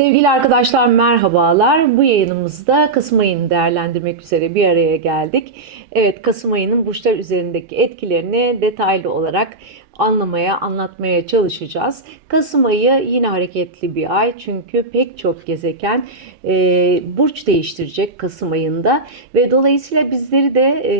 Sevgili arkadaşlar merhabalar. Bu yayınımızda Kasım ayını değerlendirmek üzere bir araya geldik. Evet Kasım ayının burçlar üzerindeki etkilerini detaylı olarak anlamaya, anlatmaya çalışacağız. Kasım ayı yine hareketli bir ay çünkü pek çok gezegen e, burç değiştirecek Kasım ayında ve dolayısıyla bizleri de e,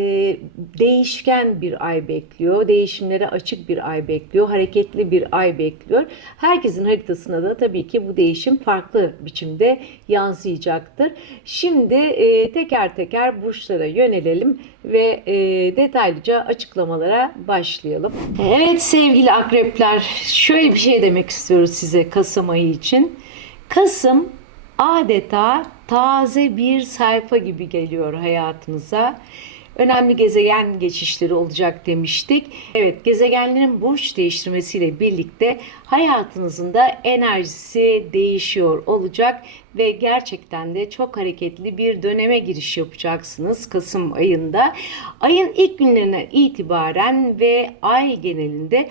değişken bir ay bekliyor, değişimlere açık bir ay bekliyor, hareketli bir ay bekliyor. Herkesin haritasına da tabii ki bu değişim farklı biçimde yansıyacaktır. Şimdi e, teker teker burçlara yönelelim ve e, detaylıca açıklamalara başlayalım. Evet sevgili akrepler şöyle bir şey demek istiyoruz size Kasım ayı için. Kasım adeta taze bir sayfa gibi geliyor hayatımıza. Önemli gezegen geçişleri olacak demiştik. Evet, gezegenlerin burç değiştirmesiyle birlikte hayatınızın da enerjisi değişiyor olacak ve gerçekten de çok hareketli bir döneme giriş yapacaksınız Kasım ayında. Ayın ilk günlerinden itibaren ve ay genelinde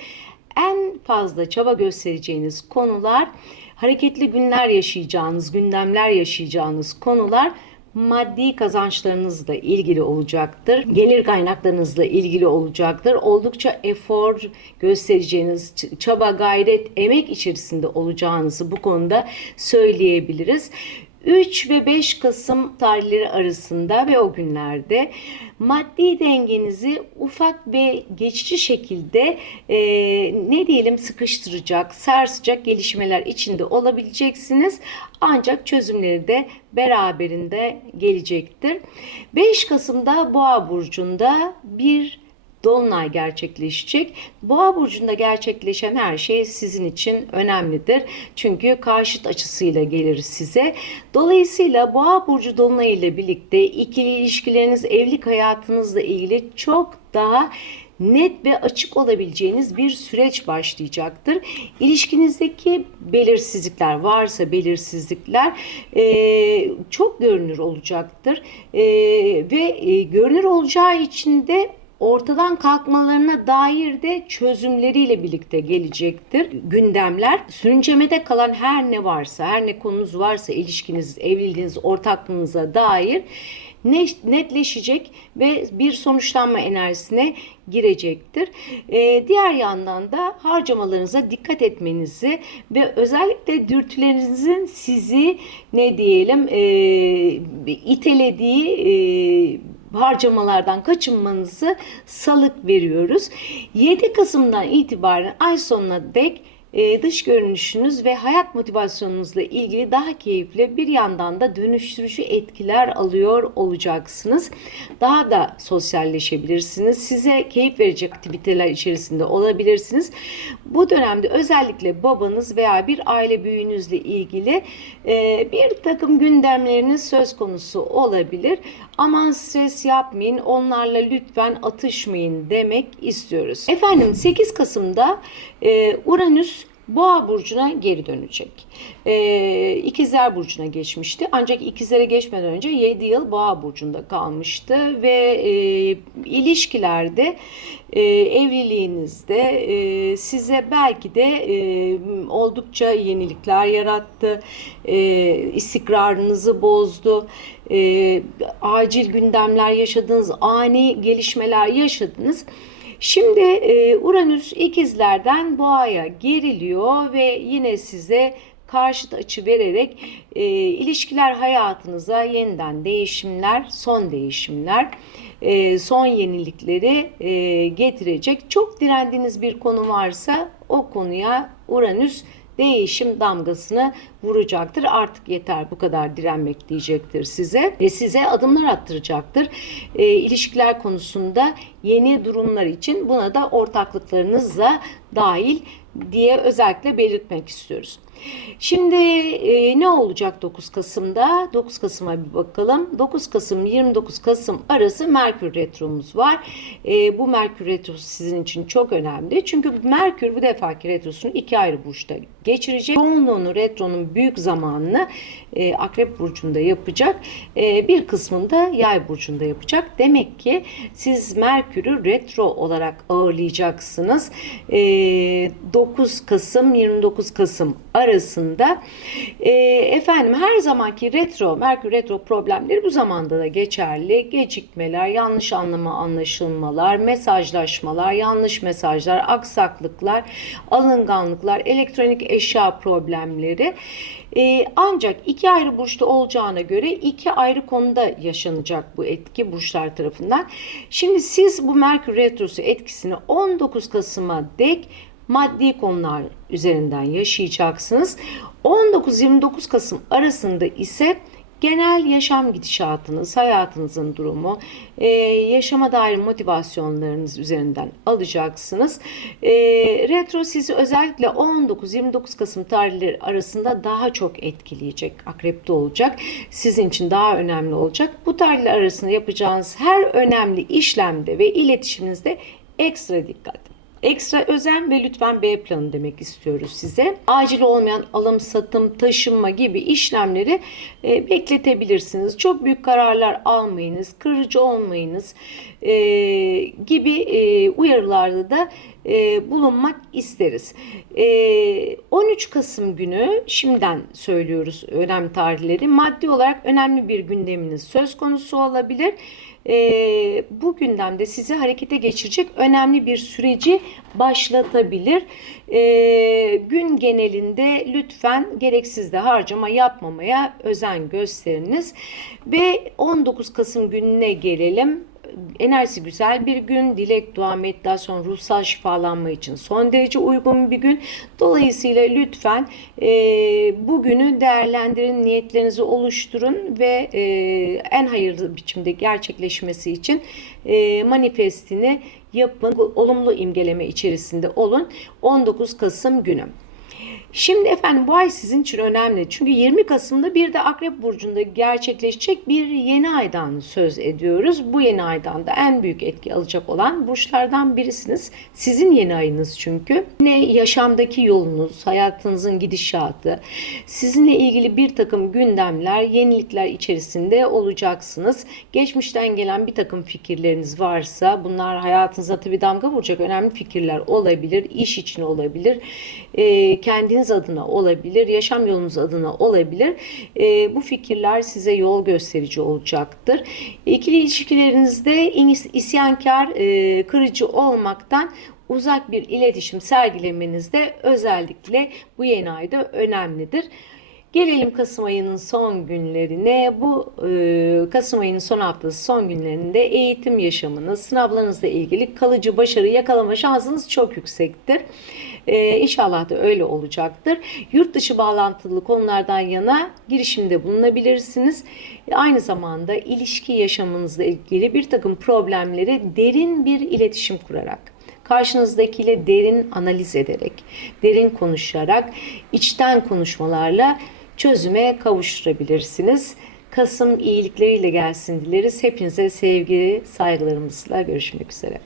en fazla çaba göstereceğiniz konular hareketli günler yaşayacağınız, gündemler yaşayacağınız konular maddi kazançlarınızla ilgili olacaktır. Gelir kaynaklarınızla ilgili olacaktır. Oldukça efor göstereceğiniz, çaba, gayret, emek içerisinde olacağınızı bu konuda söyleyebiliriz. 3 ve 5 Kasım tarihleri arasında ve o günlerde maddi dengenizi ufak ve geçici şekilde e, ne diyelim sıkıştıracak, sarsacak gelişmeler içinde olabileceksiniz. Ancak çözümleri de beraberinde gelecektir. 5 Kasım'da Boğa burcunda bir Dolunay gerçekleşecek. Boğa burcunda gerçekleşen her şey sizin için önemlidir. Çünkü karşıt açısıyla gelir size. Dolayısıyla Boğa burcu dolunay ile birlikte ikili ilişkileriniz, evlilik hayatınızla ilgili çok daha net ve açık olabileceğiniz bir süreç başlayacaktır. İlişkinizdeki belirsizlikler varsa belirsizlikler e, çok görünür olacaktır e, ve e, görünür olacağı için de ortadan kalkmalarına dair de çözümleriyle birlikte gelecektir. Gündemler sürüncemede kalan her ne varsa, her ne konunuz varsa ilişkiniz, evliliğiniz, ortaklığınıza dair netleşecek ve bir sonuçlanma enerjisine girecektir. Ee, diğer yandan da harcamalarınıza dikkat etmenizi ve özellikle dürtülerinizin sizi ne diyelim e, itelediği e, harcamalardan kaçınmanızı salık veriyoruz. 7 Kasım'dan itibaren ay sonuna dek dış görünüşünüz ve hayat motivasyonunuzla ilgili daha keyifli bir yandan da dönüştürücü etkiler alıyor olacaksınız. Daha da sosyalleşebilirsiniz. Size keyif verecek aktiviteler içerisinde olabilirsiniz. Bu dönemde özellikle babanız veya bir aile büyüğünüzle ilgili e, bir takım gündemleriniz söz konusu olabilir. Aman stres yapmayın, onlarla lütfen atışmayın demek istiyoruz. Efendim 8 Kasım'da e, Uranüs Boğa burcuna geri dönecek. Ee, İkizler burcuna geçmişti. Ancak ikizlere geçmeden önce 7 yıl Boğa burcunda kalmıştı ve e, ilişkilerde e, evliliğinizde e, size belki de e, oldukça yenilikler yarattı. E, istikrarınızı bozdu. E, acil gündemler yaşadınız, ani gelişmeler yaşadınız. Şimdi e, Uranüs ikizlerden boğaya geriliyor ve yine size karşıt açı vererek e, ilişkiler hayatınıza yeniden değişimler, son değişimler, e, son yenilikleri e, getirecek. Çok direndiğiniz bir konu varsa o konuya Uranüs değişim damgasını vuracaktır. Artık yeter bu kadar direnmek diyecektir size ve size adımlar attıracaktır. E, ilişkiler konusunda yeni durumlar için buna da ortaklıklarınızla dahil diye özellikle belirtmek istiyoruz. Şimdi e, ne olacak 9 Kasım'da? 9 Kasım'a bir bakalım. 9 Kasım 29 Kasım arası Merkür Retromuz var. E, bu Merkür Retrosu sizin için çok önemli. Çünkü Merkür bu defaki retrosunu iki ayrı burçta geçirecek. Yoğunluğunu retronun büyük zamanını e, Akrep Burcu'nda yapacak. E, bir kısmını da Yay Burcu'nda yapacak. Demek ki siz Merkür'ü retro olarak ağırlayacaksınız. E, 9 Kasım 29 Kasım arasında. E, efendim her zamanki retro, Merkür retro problemleri bu zamanda da geçerli. Gecikmeler, yanlış anlama anlaşılmalar, mesajlaşmalar, yanlış mesajlar, aksaklıklar, alınganlıklar, elektronik eşya problemleri. Ee, ancak iki ayrı burçta olacağına göre iki ayrı konuda yaşanacak bu etki burçlar tarafından. Şimdi siz bu Merkür Retrosu etkisini 19 Kasım'a dek maddi konular üzerinden yaşayacaksınız. 19-29 Kasım arasında ise genel yaşam gidişatınız, hayatınızın durumu, e, yaşama dair motivasyonlarınız üzerinden alacaksınız. E, retro sizi özellikle 19-29 Kasım tarihleri arasında daha çok etkileyecek, akrepte olacak. Sizin için daha önemli olacak. Bu tarihler arasında yapacağınız her önemli işlemde ve iletişiminizde ekstra dikkat. Ekstra özen ve lütfen B planı demek istiyoruz size. Acil olmayan alım, satım, taşınma gibi işlemleri e, bekletebilirsiniz. Çok büyük kararlar almayınız, kırıcı olmayınız e, gibi e, uyarılarda da e, bulunmak isteriz. E, 13 Kasım günü şimdiden söylüyoruz önemli tarihleri. Maddi olarak önemli bir gündeminiz söz konusu olabilir e, bu gündemde sizi harekete geçirecek önemli bir süreci başlatabilir. E, gün genelinde lütfen gereksiz de harcama yapmamaya özen gösteriniz. Ve 19 Kasım gününe gelelim enerjisi güzel bir gün. Dilek, dua, meditasyon, ruhsal şifalanma için son derece uygun bir gün. Dolayısıyla lütfen e, bugünü değerlendirin, niyetlerinizi oluşturun ve e, en hayırlı biçimde gerçekleşmesi için e, manifestini yapın. Olumlu imgeleme içerisinde olun. 19 Kasım günü. Şimdi efendim bu ay sizin için önemli. Çünkü 20 Kasım'da bir de Akrep Burcu'nda gerçekleşecek bir yeni aydan söz ediyoruz. Bu yeni aydan da en büyük etki alacak olan burçlardan birisiniz. Sizin yeni ayınız çünkü. Yine yaşamdaki yolunuz, hayatınızın gidişatı, sizinle ilgili bir takım gündemler, yenilikler içerisinde olacaksınız. Geçmişten gelen bir takım fikirleriniz varsa bunlar hayatınıza tabii damga vuracak önemli fikirler olabilir. iş için olabilir. Ee, kendiniz adına olabilir, yaşam yolunuz adına olabilir. E, bu fikirler size yol gösterici olacaktır. İkili ilişkilerinizde isyankar, e, kırıcı olmaktan uzak bir iletişim sergilemeniz de özellikle bu yeni ayda önemlidir. Gelelim Kasım ayının son günlerine. Bu e, Kasım ayının son haftası son günlerinde eğitim yaşamınız, sınavlarınızla ilgili kalıcı başarı yakalama şansınız çok yüksektir. E, inşallah da öyle olacaktır. Yurt dışı bağlantılı konulardan yana girişimde bulunabilirsiniz. E, aynı zamanda ilişki yaşamınızla ilgili bir takım problemleri derin bir iletişim kurarak karşınızdakiyle derin analiz ederek, derin konuşarak, içten konuşmalarla çözüme kavuşturabilirsiniz. Kasım iyilikleriyle gelsin dileriz. Hepinize sevgi, saygılarımızla görüşmek üzere.